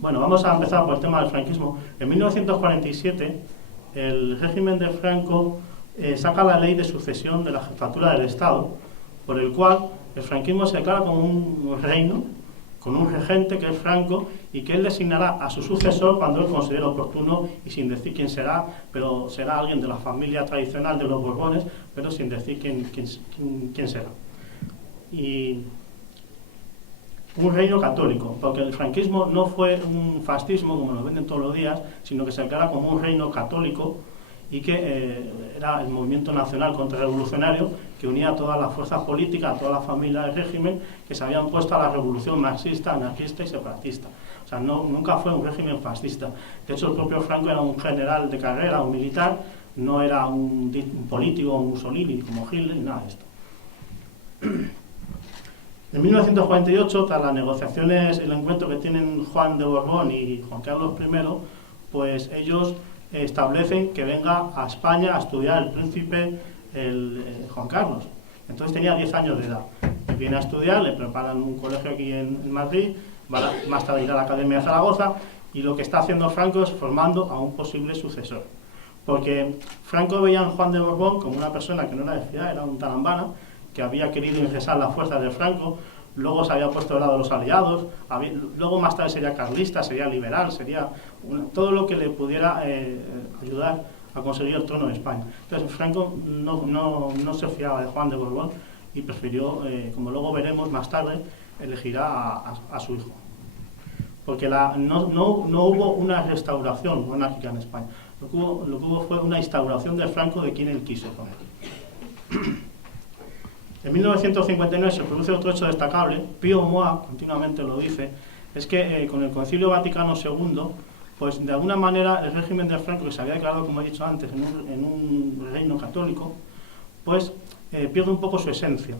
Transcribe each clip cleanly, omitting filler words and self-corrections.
Bueno, vamos a empezar por el tema del franquismo. En 1947, el régimen de Franco saca la ley de sucesión de la jefatura del Estado, por el cual el franquismo se declara como un reino, con un regente que es Franco, y que él designará a su sucesor cuando él considere oportuno y sin decir quién será, pero será alguien de la familia tradicional de los Borbones, pero sin decir quién será. Y un reino católico, porque el franquismo no fue un fascismo como nos venden todos los días, sino que se declara como un reino católico y que era el movimiento nacional contrarrevolucionario que unía a todas las fuerzas políticas, a toda la familia del régimen que se habían puesto a la revolución marxista, anarquista y separatista. O sea, nunca fue un régimen fascista. De hecho, el propio Franco era un general de carrera, un militar, no era un político, un Mussolini, como Hitler, ni nada de esto. En 1948, tras las negociaciones, el encuentro que tienen Juan de Borbón y Juan Carlos I, pues ellos establecen que venga a España a estudiar el príncipe Juan Carlos. Entonces tenía 10 años de edad. Él viene a estudiar, le preparan un colegio aquí en Madrid, más tarde irá a la Academia de Zaragoza, y lo que está haciendo Franco es formando a un posible sucesor. Porque Franco veía a Juan de Borbón como una persona que no era de fiar, era un tarambana, que había querido ingresar las fuerzas de Franco, luego se había puesto del lado de los aliados, luego más tarde sería carlista, sería liberal, sería todo lo que le pudiera ayudar a conseguir el trono de España. Entonces Franco no se fiaba de Juan de Borbón y prefirió, como luego veremos más tarde, elegirá a su hijo. Porque no hubo una restauración monárquica en España, lo que hubo fue una instauración de Franco de quien él quiso con él. En 1959 se produce otro hecho destacable. Pío Moa continuamente lo dice, es que con el Concilio Vaticano II, pues de alguna manera el régimen de Franco, que se había declarado, como he dicho antes, en un reino católico, pues pierde un poco su esencia,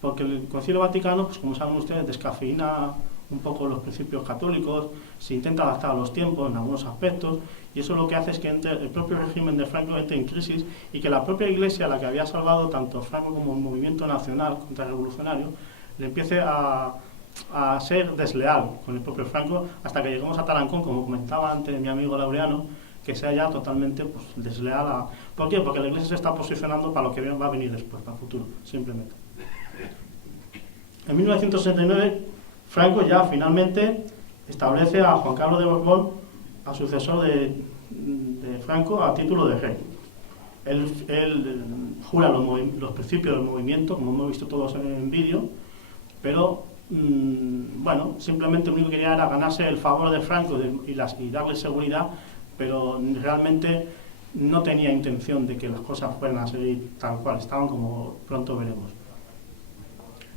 porque el Concilio Vaticano, pues como saben ustedes, descafeína un poco los principios católicos, se intenta adaptar a los tiempos en algunos aspectos, y eso lo que hace es que el propio régimen de Franco entre en crisis y que la propia Iglesia, la que había salvado tanto Franco como el movimiento nacional contrarrevolucionario, le empiece a ser desleal con el propio Franco, hasta que llegamos a Tarancón, como comentaba antes mi amigo Laureano, que sea ya totalmente desleal. ¿Por qué? Porque la Iglesia se está posicionando para lo que va a venir después, para el futuro, simplemente. En 1969, Franco ya finalmente establece a Juan Carlos de Borbón, a sucesor de Franco, a título de rey. Él jura los principios del movimiento, como hemos visto todos en vídeo, pero bueno, simplemente lo único que quería era ganarse el favor de Franco y darle seguridad, pero realmente no tenía intención de que las cosas fueran a seguir tal cual estaban, como pronto veremos.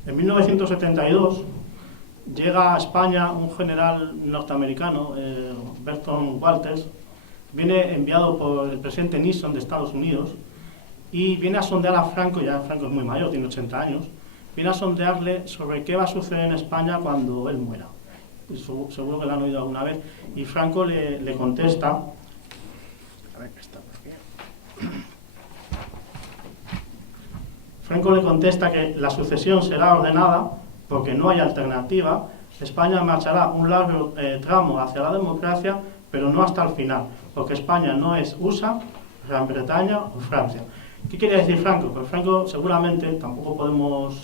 En 1972 llega a España un general norteamericano, Burton Walters, viene enviado por el presidente Nixon de Estados Unidos y viene a sondear a Franco, ya Franco es muy mayor, tiene 80 años, viene a sondearle sobre qué va a suceder en España cuando él muera. Seguro que lo han oído alguna vez, y Franco le contesta, a ver, está por aquí. Franco le contesta que la sucesión será ordenada porque no hay alternativa. España marchará un largo tramo hacia la democracia, pero no hasta el final, porque España no es USA, Gran Bretaña o Francia. ¿Qué quiere decir Franco? Pues Franco seguramente, tampoco podemos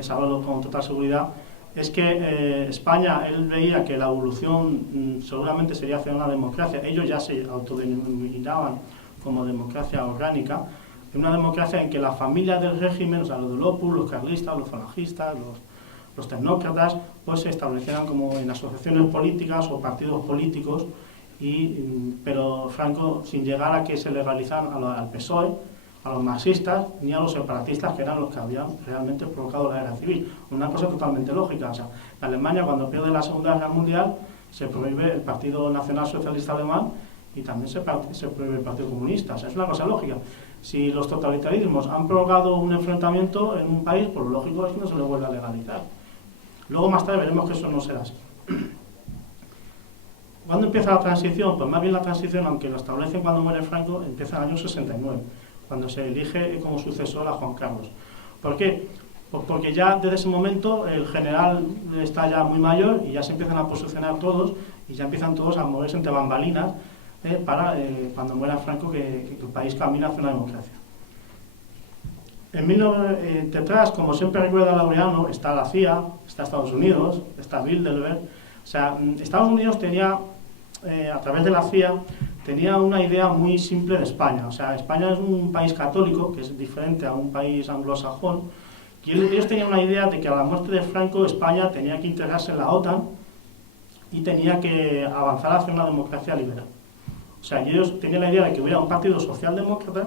saberlo con total seguridad, es que España, él veía que la evolución seguramente sería hacia una democracia. Ellos ya se autodenominaban como democracia orgánica, una democracia en que la familia del régimen, o sea, los del Opus, los carlistas, los falangistas, los tecnócratas, pues se establecieran como en asociaciones políticas o partidos políticos, pero Franco, sin llegar a que se legalizaran al PSOE, a los marxistas, ni a los separatistas, que eran los que habían realmente provocado la guerra civil. Una cosa totalmente lógica. O sea, en Alemania, cuando pierde la Segunda Guerra Mundial, se prohíbe el Partido Nacional Socialista Alemán y también se prohíbe el Partido Comunista. O sea, es una cosa lógica. Si los totalitarismos han provocado un enfrentamiento en un país, pues lo lógico es que no se le vuelva a legalizar. Luego más tarde veremos que eso no será así. ¿Cuándo empieza la transición? Pues más bien la transición, aunque lo establecen cuando muere Franco, empieza en el año 69, cuando se elige como sucesor a Juan Carlos. ¿Por qué? Pues porque ya desde ese momento el general está ya muy mayor y ya se empiezan a posicionar todos, y ya empiezan todos a moverse entre bambalinas para cuando muera Franco que el país camina hacia una democracia. Detrás, como siempre recuerda Laureano, está la CIA, está Estados Unidos, está Bilderberg. O sea, Estados Unidos tenía, a través de la CIA, tenía una idea muy simple de España. O sea, España es un país católico, que es diferente a un país anglosajón, y ellos tenían una idea de que a la muerte de Franco, España tenía que integrarse en la OTAN y tenía que avanzar hacia una democracia liberal. O sea, ellos tenían la idea de que hubiera un partido socialdemócrata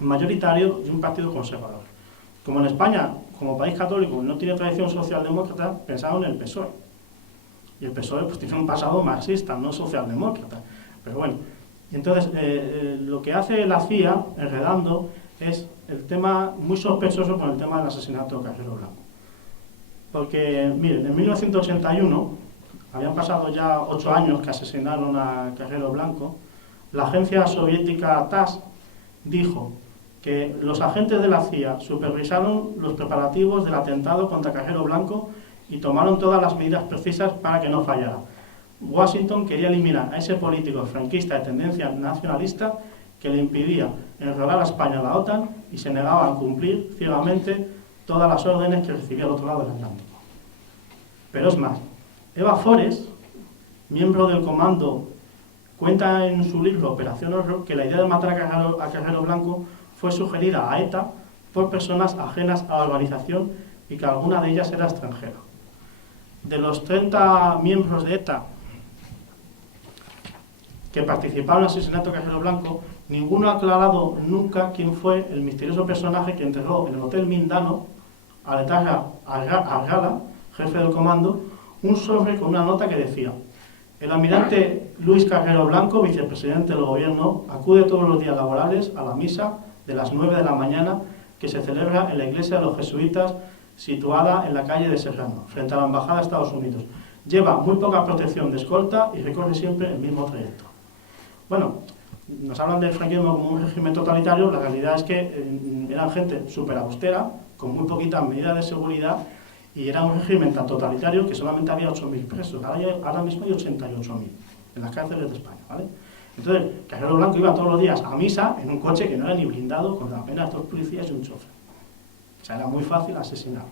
mayoritario y un partido conservador. Como en España, como país católico, no tiene tradición socialdemócrata, pensaron en el PSOE. Y el PSOE pues, tiene un pasado marxista, no socialdemócrata. Pero bueno, entonces lo que hace la CIA, enredando, es el tema muy sospechoso con el tema del asesinato de Carrero Blanco. Porque, miren, en 1981, habían pasado ya 8 años que asesinaron a Carrero Blanco, la agencia soviética TASS dijo que los agentes de la CIA supervisaron los preparativos del atentado contra Carrero Blanco y tomaron todas las medidas precisas para que no fallara. Washington quería eliminar a ese político franquista de tendencia nacionalista que le impedía enrolar a España en la OTAN y se negaba a cumplir ciegamente todas las órdenes que recibía al otro lado del Atlántico. Pero es más, Eva Forest, miembro del comando, cuenta en su libro Operación Horror que la idea de matar a Carrero Blanco fue sugerida a ETA por personas ajenas a la organización y que alguna de ellas era extranjera. De los 30 miembros de ETA que participaron en el asesinato de Carrero Blanco, ninguno ha aclarado nunca quién fue el misterioso personaje que entregó en el Hotel Mindano a Letarra Argala, jefe del comando, un sobre con una nota que decía: el almirante Luis Carrero Blanco, vicepresidente del gobierno, acude todos los días laborales a la misa de las 9 de la mañana que se celebra en la iglesia de los jesuitas situada en la calle de Serrano, frente a la embajada de Estados Unidos. Lleva muy poca protección de escolta y recorre siempre el mismo trayecto. Bueno, nos hablan del franquismo como un régimen totalitario, la realidad es que eran gente súper austera, con muy poquitas medidas de seguridad, y era un régimen tan totalitario que solamente había 8.000 presos, ahora mismo hay 88.000 en las cárceles de España, ¿vale? Entonces, Carrero Blanco iba todos los días a misa en un coche que no era ni blindado, con apenas 2 policías y un chofer. O sea, era muy fácil asesinar.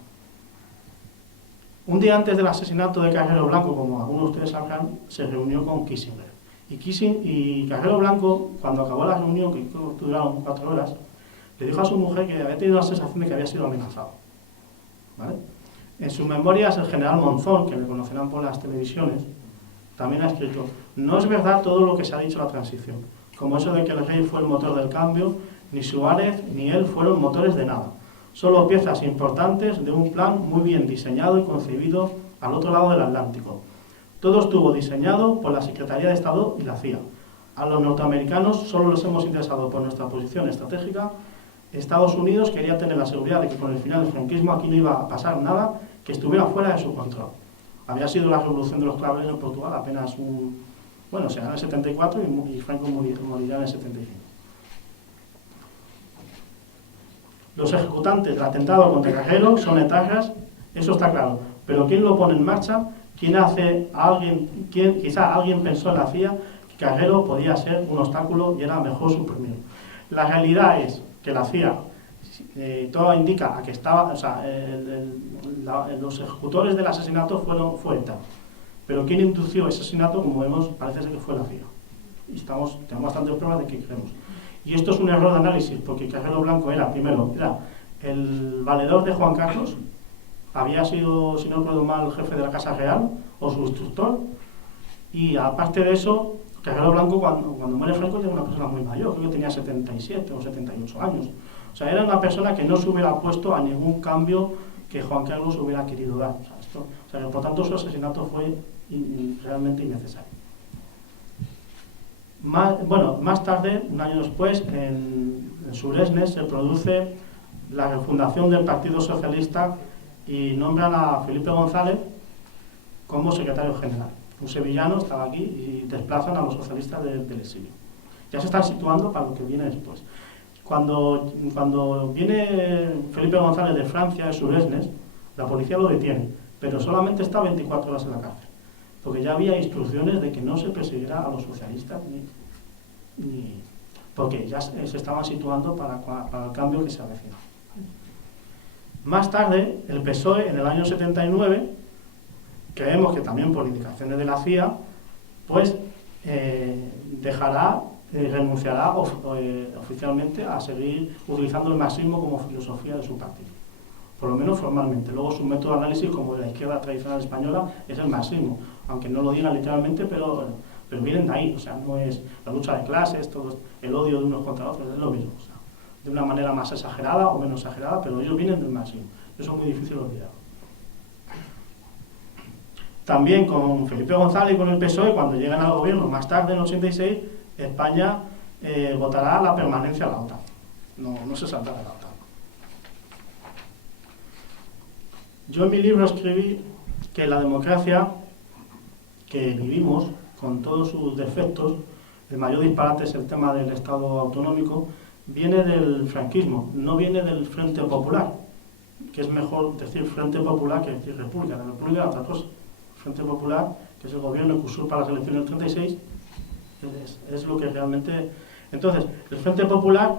Un día antes del asesinato de Carrero Blanco, como algunos de ustedes sabrán, se reunió con Kissinger. Y Carrero Blanco, cuando acabó la reunión, que duraron 4 horas, le dijo a su mujer que había tenido la sensación de que había sido amenazado, ¿vale? En sus memorias, el general Monzón, que le conocerán por las televisiones, también ha escrito: no es verdad todo lo que se ha dicho en la transición, como eso de que el rey fue el motor del cambio, ni Suárez ni él fueron motores de nada, solo piezas importantes de un plan muy bien diseñado y concebido al otro lado del Atlántico. Todo estuvo diseñado por la Secretaría de Estado y la CIA. A los norteamericanos solo les hemos interesado por nuestra posición estratégica. Estados Unidos quería tener la seguridad de que con el final del franquismo aquí no iba a pasar nada que estuviera fuera de su control. Había sido la revolución de los claveles en Portugal apenas bueno, se ganó en el 74 y Franco morirá en el 75. Los ejecutantes del atentado contra Carrero son etarras, eso está claro. Pero ¿quién lo pone en marcha? Quizá alguien pensó en la CIA que Carrero podía ser un obstáculo y era mejor suprimirlo. La realidad es que la CIA, todo indica a que estaba, o sea, los ejecutores del asesinato fue ETA. Pero quien indució ese asesinato, como vemos, parece ser que fue la CIA. Y tenemos bastantes pruebas de que creemos. Y esto es un error de análisis, porque Carrero Blanco era el valedor de Juan Carlos, había sido, si no recuerdo mal, jefe de la Casa Real, o su instructor, y aparte de eso, Carrero Blanco, cuando muere Franco, era una persona muy mayor, creo que tenía 77 o 78 años. O sea, era una persona que no se hubiera opuesto a ningún cambio que Juan Carlos hubiera querido dar. Por tanto, su asesinato fue realmente innecesario. Más tarde, un año después, en Suresnes se produce la refundación del Partido Socialista y nombran a Felipe González como secretario general. Un sevillano estaba aquí y desplazan a los socialistas del exilio. Ya se están situando para lo que viene después. Cuando viene Felipe González de Francia, de Suresnes, la policía lo detiene, pero solamente está 24 horas en la cárcel. porque ya había instrucciones de que no se persiguiera a los socialistas, porque ya se estaban situando para el cambio que se avecina. Más tarde, el PSOE, en el año 79, creemos que también por indicaciones de la CIA, pues renunciará oficialmente a seguir utilizando el marxismo como filosofía de su partido, por lo menos formalmente. Luego su método de análisis, como de la izquierda tradicional española, es el marxismo, aunque no lo digan literalmente, pero vienen de ahí. O sea, no es la lucha de clases, todo el odio de unos contra otros, es lo mismo. O sea, de una manera más exagerada o menos exagerada, pero ellos vienen del marxismo. Eso es muy difícil de olvidar. También con Felipe González y con el PSOE, cuando llegan al gobierno más tarde, en 86, España votará la permanencia a la OTAN. No se saldrá de la OTAN. Yo en mi libro escribí que la democracia que vivimos, con todos sus defectos, el mayor disparate es el tema del Estado autonómico, viene del franquismo, no viene del Frente Popular, que es mejor decir Frente Popular que decir República. La República es otra cosa. Frente Popular, que es el gobierno que usurpa las elecciones del 36, es lo que realmente... Entonces, del Frente Popular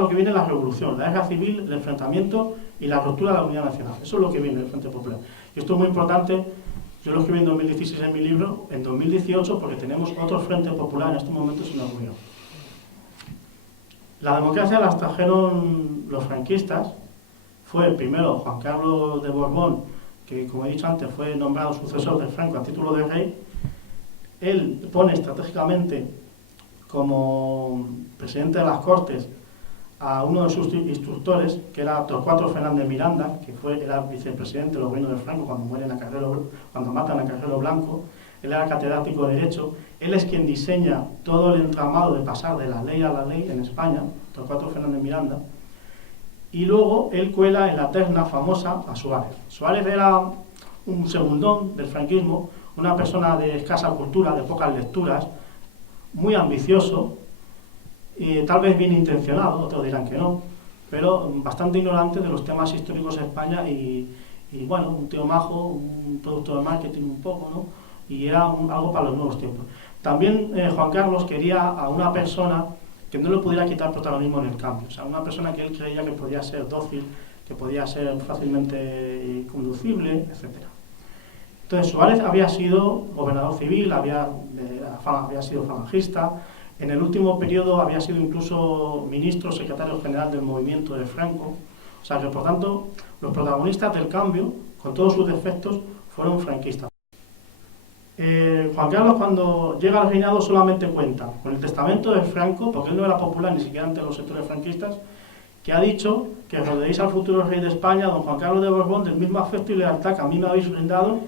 lo que viene es la revolución, la guerra civil, el enfrentamiento y la ruptura de la unidad nacional. Eso es lo que viene del Frente Popular. Y esto es muy importante, yo lo escribí en 2016 en mi libro, en 2018, porque tenemos otro Frente Popular en estos momentos en la Unión. La democracia la trajeron los franquistas, fue primero Juan Carlos de Borbón, que como he dicho antes fue nombrado sucesor de Franco a título de rey. Él pone estratégicamente como presidente de las Cortes a uno de sus instructores, que era Torcuato Fernández Miranda, que era vicepresidente del gobierno de Franco cuando matan a Carrero Blanco. Él era catedrático de Derecho. Él es quien diseña todo el entramado de pasar de la ley a la ley en España, Torcuato Fernández Miranda. Y luego él cuela en la terna famosa a Suárez. Suárez era un segundón del franquismo, una persona de escasa cultura, de pocas lecturas, muy ambicioso, y tal vez bien intencionado, otros dirán que no, pero bastante ignorante de los temas históricos de España y bueno, un tío majo, un producto de marketing un poco, ¿no? Y era algo para los nuevos tiempos. También Juan Carlos quería a una persona que no le pudiera quitar protagonismo en el cambio, o sea, una persona que él creía que podía ser dócil, que podía ser fácilmente conducible, etc. Entonces Suárez había sido gobernador civil, había sido falangista, en el último periodo había sido incluso ministro, secretario general del movimiento de Franco, o sea que por tanto los protagonistas del cambio, con todos sus defectos, fueron franquistas. Juan Carlos, cuando llega al reinado, solamente cuenta con el testamento de Franco, porque él no era popular ni siquiera ante los sectores franquistas, que ha dicho que rodeéis al futuro rey de España, don Juan Carlos de Borbón, del mismo afecto y lealtad que a mí me habéis brindado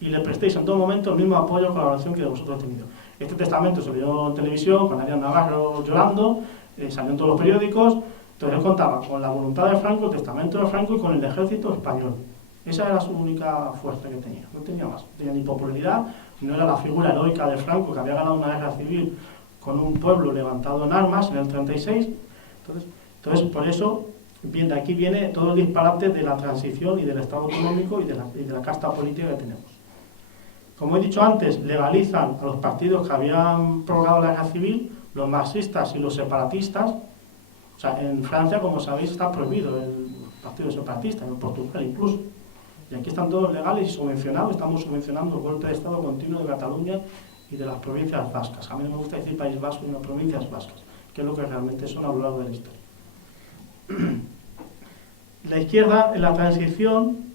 y le prestéis en todo momento el mismo apoyo y colaboración que de vosotros he tenido. Este testamento se vio en televisión, con Arias Navarro llorando, salió en todos los periódicos. Entonces él contaba con la voluntad de Franco, el testamento de Franco y con el ejército español. Esa era su única fuerza que tenía, no tenía más, no tenía ni popularidad, no era la figura heroica de Franco, que había ganado una guerra civil con un pueblo levantado en armas en el 36. Entonces por eso, bien, de aquí viene todo el disparate de la transición y del Estado autonómico y de la casta política que tenemos. Como he dicho antes, legalizan a los partidos que habían provocado la guerra civil, los marxistas y los separatistas. O sea, en Francia, como sabéis, está prohibido el partido separatista, en Portugal incluso. Y aquí están todos legales y subvencionados, estamos subvencionando el golpe de Estado continuo de Cataluña y de las provincias vascas. A mí no me gusta decir País Vasco y no provincias vascas, que es lo que realmente son a lo largo de la historia. La izquierda en la transición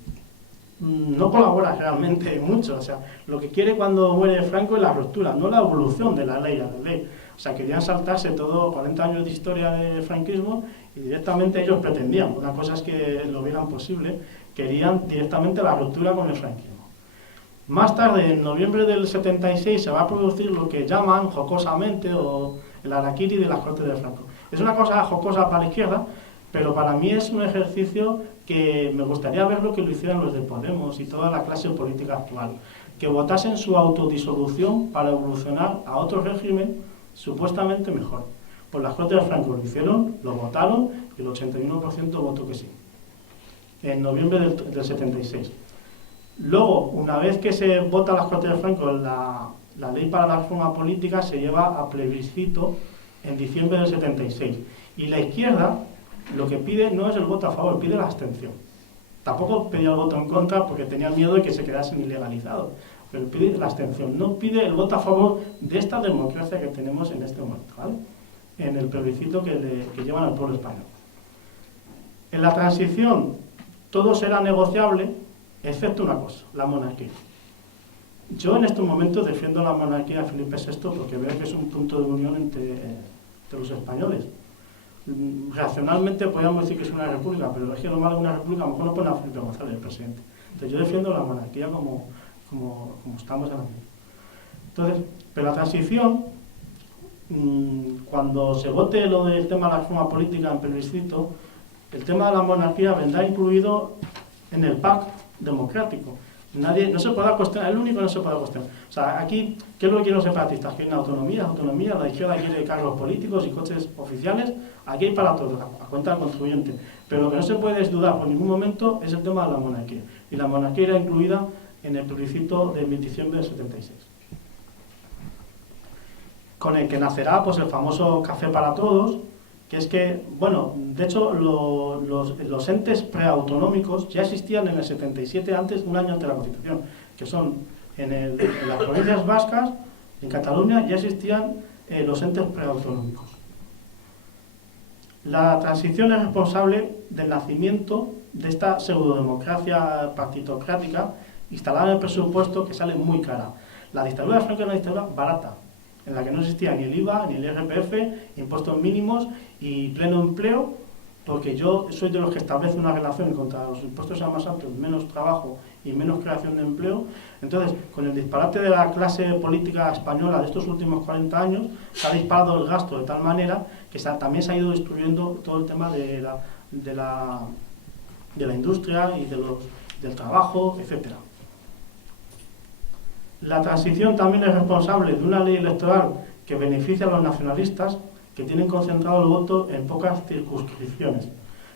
no colabora realmente mucho, o sea, lo que quiere cuando muere Franco es la ruptura, no la evolución de la ley a la ley. O sea, querían saltarse todo 40 años de historia del franquismo y directamente ellos pretendían, una cosa es que lo vieran posible, querían directamente la ruptura con el franquismo. Más tarde, en noviembre del 76, se va a producir lo que llaman jocosamente o el harakiri de las Cortes de Franco. Es una cosa jocosa para la izquierda, pero para mí es un ejercicio que me gustaría ver lo que lo hicieran los de Podemos y toda la clase política actual, que votasen su autodisolución para evolucionar a otro régimen supuestamente mejor. Pues las Cortes de Franco lo hicieron, lo votaron y el 81% votó que sí, en noviembre del 76. Luego, una vez que se vota las Cortes de Franco, la ley para la reforma política se lleva a plebiscito en diciembre del 76. Y la izquierda lo que pide no es el voto a favor, pide la abstención. Tampoco pedía el voto en contra porque tenía miedo de que se quedasen ilegalizados, pero pide la abstención, no pide el voto a favor de esta democracia que tenemos en este momento, ¿vale? En el plebiscito que llevan al pueblo español. En la transición todo será negociable, excepto una cosa, la monarquía. Yo en estos momentos defiendo la monarquía de Felipe VI porque veo que es un punto de unión entre los españoles. Racionalmente podríamos decir que es una república, pero es que lo malo de una república a lo mejor no pone a Felipe González, el presidente. Entonces yo defiendo la monarquía como estamos ahora mismo. Entonces, pero la transición, cuando se vote lo del tema de la reforma política en plebiscito, el tema de la monarquía vendrá incluido en el pacto democrático. Nadie, no se puede cuestionar, el único que no se puede cuestionar. O sea, aquí, ¿qué es lo que quieren los separatistas? Que hay una autonomía, la izquierda quiere cargos políticos y coches oficiales, aquí hay para todos, a cuenta del contribuyente. Pero lo que no se puede es dudar por ningún momento es el tema de la monarquía. Y la monarquía era incluida en el plebiscito del diciembre del 76. Con el que nacerá pues el famoso café para todos, que es que, bueno, de hecho los entes preautonómicos ya existían en el 77, un año antes de la Constitución, que son en las provincias vascas, en Cataluña, ya existían los entes preautonómicos. La transición es responsable del nacimiento de esta pseudodemocracia partitocrática instalada en el presupuesto que sale muy cara. La dictadura de Franco era una dictadura barata, en la que no existía ni el IVA, ni el IRPF, impuestos mínimos y pleno empleo, porque yo soy de los que establece una relación contra los impuestos sean más altos, menos trabajo y menos creación de empleo. Entonces, con el disparate de la clase política española de estos últimos 40 años, se ha disparado el gasto de tal manera que también se ha ido destruyendo todo el tema de la industria y del trabajo, etcétera. La transición también es responsable de una ley electoral que beneficia a los nacionalistas que tienen concentrado el voto en pocas circunscripciones.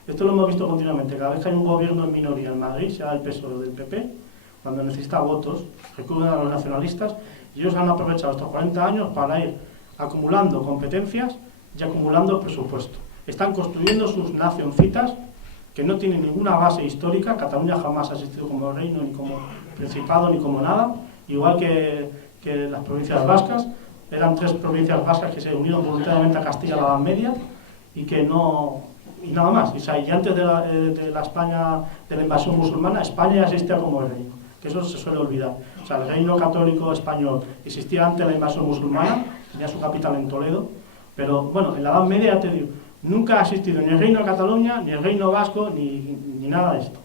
Esto lo hemos visto continuamente. Cada vez que hay un gobierno en minoría en Madrid, sea el PSOE o del PP, cuando necesita votos, recurren a los nacionalistas y ellos han aprovechado estos 40 años para ir acumulando competencias y acumulando presupuesto. Están construyendo sus nacioncitas que no tienen ninguna base histórica. Cataluña jamás ha existido como reino, ni como principado, ni como nada. Igual que las provincias vascas, eran 3 provincias vascas que se unieron voluntariamente a Castilla en la Edad Media y que no, y nada más. Y antes de la España, de la invasión musulmana, España ya existía como reino, que eso se suele olvidar. O sea, el reino católico español existía antes de la invasión musulmana, tenía su capital en Toledo, pero bueno, en la Edad Media, ya te digo, nunca ha existido ni el reino de Cataluña, ni el reino vasco, ni nada de esto.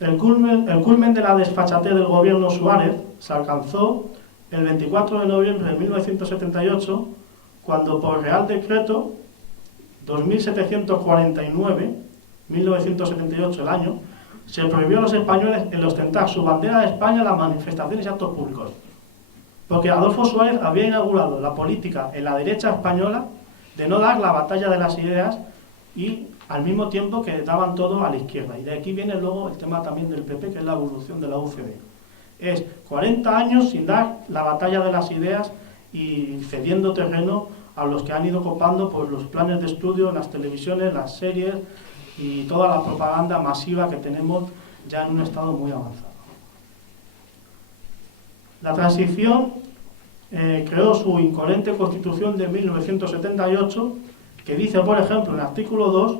El culmen de la desfachatez del gobierno Suárez se alcanzó el 24 de noviembre de 1978, cuando por Real Decreto 2749, 1978 el año, se prohibió a los españoles el ostentar su bandera de España en las manifestaciones y actos públicos. Porque Adolfo Suárez había inaugurado la política en la derecha española de no dar la batalla de las ideas y al mismo tiempo que daban todo a la izquierda. Y de aquí viene luego el tema también del PP, que es la evolución de la UCD. Es 40 años sin dar la batalla de las ideas y cediendo terreno a los que han ido copando pues, los planes de estudio, las televisiones, las series y toda la propaganda masiva que tenemos ya en un estado muy avanzado. La transición creó su incoherente Constitución de 1978, que dice, por ejemplo, en el artículo 2,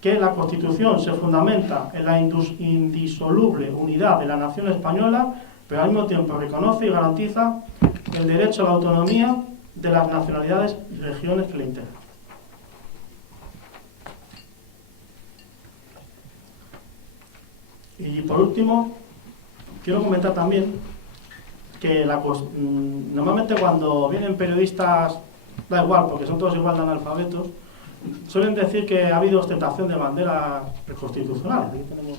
que la Constitución se fundamenta en la indisoluble unidad de la nación española, pero al mismo tiempo reconoce y garantiza el derecho a la autonomía de las nacionalidades y regiones que le integran. Y por último, quiero comentar también que normalmente cuando vienen periodistas, da igual, porque son todos igual de analfabetos, suelen decir que ha habido ostentación de banderas preconstitucionales. Aquí tenemos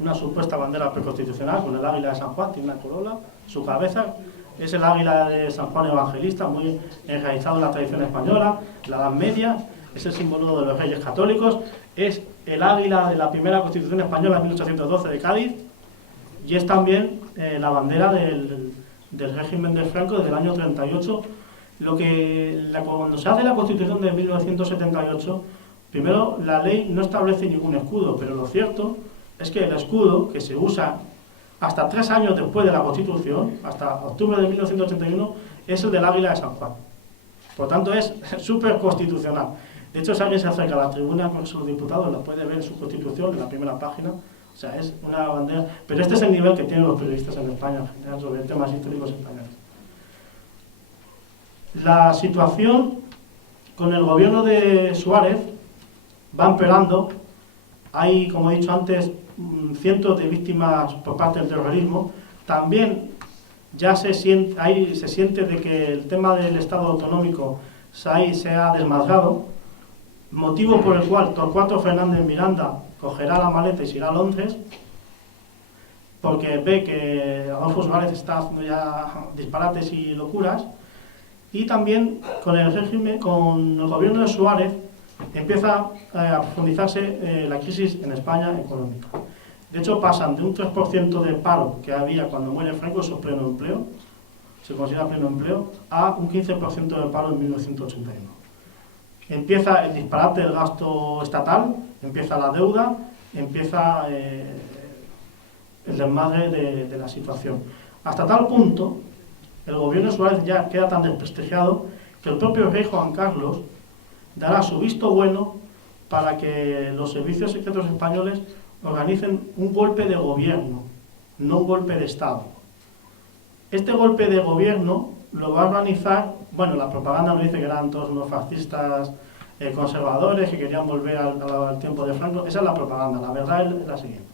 una supuesta bandera preconstitucional con el águila de San Juan, tiene una corola, su cabeza es el águila de San Juan Evangelista, muy enraizado en la tradición española, la Edad Media, es el símbolo de los reyes católicos, es el águila de la primera Constitución española de 1812 de Cádiz, y es también la bandera del régimen de Franco desde el año 38. Cuando se hace la Constitución de 1978, primero la ley no establece ningún escudo, pero lo cierto es que el escudo que se usa hasta 3 años después de la Constitución, hasta octubre de 1981, es el del águila de San Juan. Por tanto, es súper constitucional. De hecho, si alguien se acerca a la tribuna con sus diputados, la puede ver en su Constitución, en la primera página. O sea, es una bandera. Pero este es el nivel que tienen los periodistas en España, en general, sobre temas históricos españoles. La situación con el gobierno de Suárez va empeorando. Hay, como he dicho antes, cientos de víctimas por parte del terrorismo. También ya se siente de que el tema del Estado autonómico se ha desmadrado, motivo por el cual Torcuato Fernández Miranda cogerá la maleta y se irá a Londres, porque ve que Adolfo Suárez está haciendo ya disparates y locuras. Y también con el gobierno de Suárez empieza a profundizarse la crisis en España económica. De hecho, pasan de un 3% de paro que había cuando muere Franco, eso es pleno empleo, se considera pleno empleo, a un 15% de paro en 1981. Empieza el disparate del gasto estatal, empieza la deuda, empieza el desmadre de la situación. Hasta tal punto, el gobierno de Suárez ya queda tan desprestigiado que el propio rey Juan Carlos dará su visto bueno para que los servicios secretos españoles organicen un golpe de gobierno, no un golpe de Estado. Este golpe de gobierno lo va a organizar, bueno, la propaganda nos dice que eran todos unos fascistas conservadores que querían volver al tiempo de Franco. Esa es la propaganda, la verdad es la siguiente.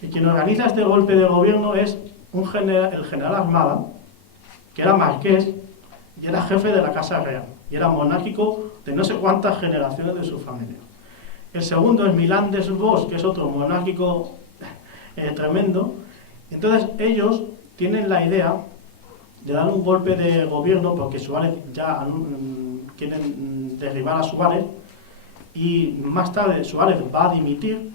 Y quien organiza este golpe de gobierno es el general Armada, que era marqués y era jefe de la Casa Real, y era monárquico de no sé cuántas generaciones de su familia. El segundo es Milán Desbos, que es otro monárquico tremendo. Entonces ellos tienen la idea de dar un golpe de gobierno, porque Suárez ya quieren derribar a Suárez, y más tarde Suárez va a dimitir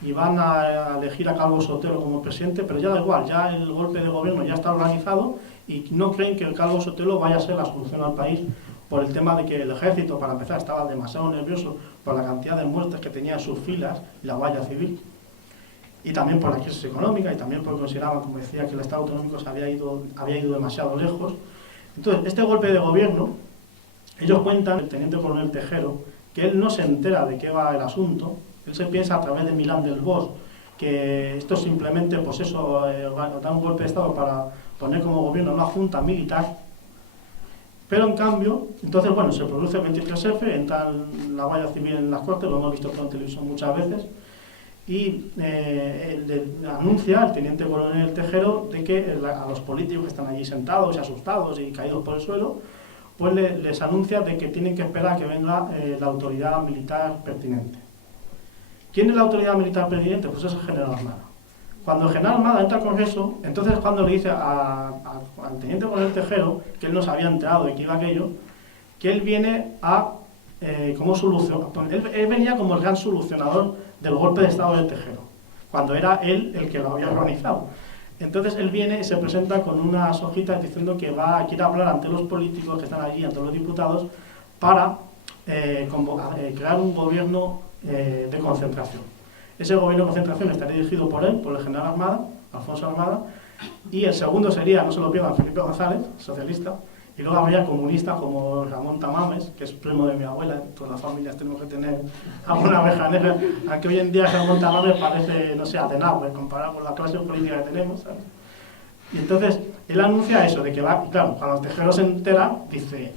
y van a elegir a Calvo Sotelo como presidente, pero ya da igual, ya el golpe de gobierno ya está organizado y no creen que el Calvo Sotelo vaya a ser la solución al país, por el tema de que el ejército, para empezar, estaba demasiado nervioso por la cantidad de muertes que tenía en sus filas y la Guardia Civil, y también por la crisis económica, y también porque consideraban, como decía, que el Estado autonómico había ido demasiado lejos. Entonces, este golpe de gobierno, ellos cuentan, el teniente coronel Tejero, que él no se entera de qué va el asunto, él se piensa a través de Milán del Bosch, que esto simplemente, pues eso, da un golpe de Estado para poner como gobierno una junta militar. Pero en cambio, entonces, bueno, se produce el 23F, entra la Guardia Civil en las Cortes, lo hemos visto en televisión muchas veces, y le anuncia el teniente coronel Tejero de que a los políticos que están allí sentados y asustados y caídos por el suelo, pues les anuncia de que tienen que esperar a que venga la autoridad militar pertinente. ¿Quién es la autoridad militar pertinente? Pues es el general Armada. Cuando el general Armada entra al Congreso, entonces cuando le dice al teniente coronel Tejero, que él no se había enterado de que iba aquello, que él viene a como solución. Él venía como el gran solucionador del golpe de Estado de Tejero, cuando era él el que lo había organizado. Entonces él viene y se presenta con unas hojitas diciendo que quiere hablar ante los políticos que están allí, ante los diputados, para crear un gobierno de concentración. Ese gobierno de concentración estaría dirigido por él, por el general Armada, Alfonso Armada, y el segundo sería, no se lo pierdan, Felipe González, socialista, y luego habría comunistas como Ramón Tamames, que es primo de mi abuela. Todas las familias tenemos que tener alguna abeja negra, aunque hoy en día Ramón Tamames parece, no sé, Adenauer, comparado con la clase política que tenemos, ¿sabes? Y entonces él anuncia eso, de que va, y claro, cuando Tejero se entera, dice,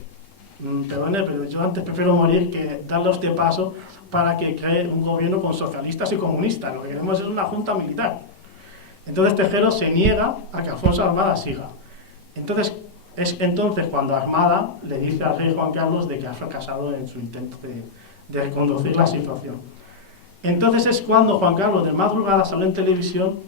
perdone, pero yo antes prefiero morir que darle este paso para que cree un gobierno con socialistas y comunistas. Lo que queremos es una junta militar. Entonces Tejero se niega a que Alfonso Armada siga. Entonces, es entonces cuando Armada le dice al rey Juan Carlos de que ha fracasado en su intento de reconducir la situación. Entonces es cuando Juan Carlos de madrugada sale en televisión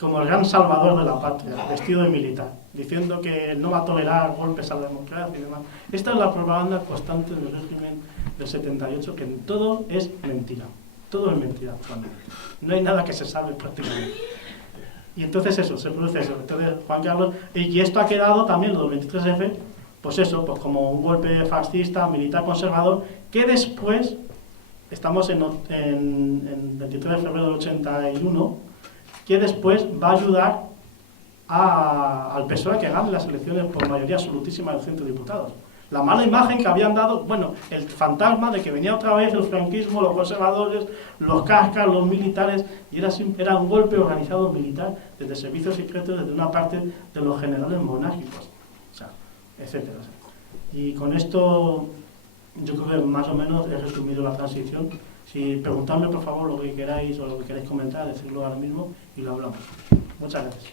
como el gran salvador de la patria, vestido de militar, diciendo que no va a tolerar golpes a la democracia y demás. Esta es la propaganda constante del régimen del 78, que en todo es mentira. Todo es mentira actualmente. No hay nada que se salve prácticamente. Y entonces eso, se produce eso. Entonces Juan Carlos, y esto ha quedado también, lo del 23F, pues eso, pues como un golpe fascista, militar, conservador, que después, estamos en 23 de febrero del 81, que después va a ayudar al PSOE a que gane las elecciones por mayoría absolutísima de 100 diputados. La mala imagen que habían dado, bueno, el fantasma de que venía otra vez el franquismo, los conservadores, los cascas, los militares, y era un golpe organizado militar desde servicios secretos, desde una parte de los generales monárquicos, o sea, etcétera. Y con esto yo creo que más o menos he resumido la transición. Si preguntadme por favor lo que queráis o lo que queráis comentar, decirlo ahora mismo y lo hablamos. Muchas gracias.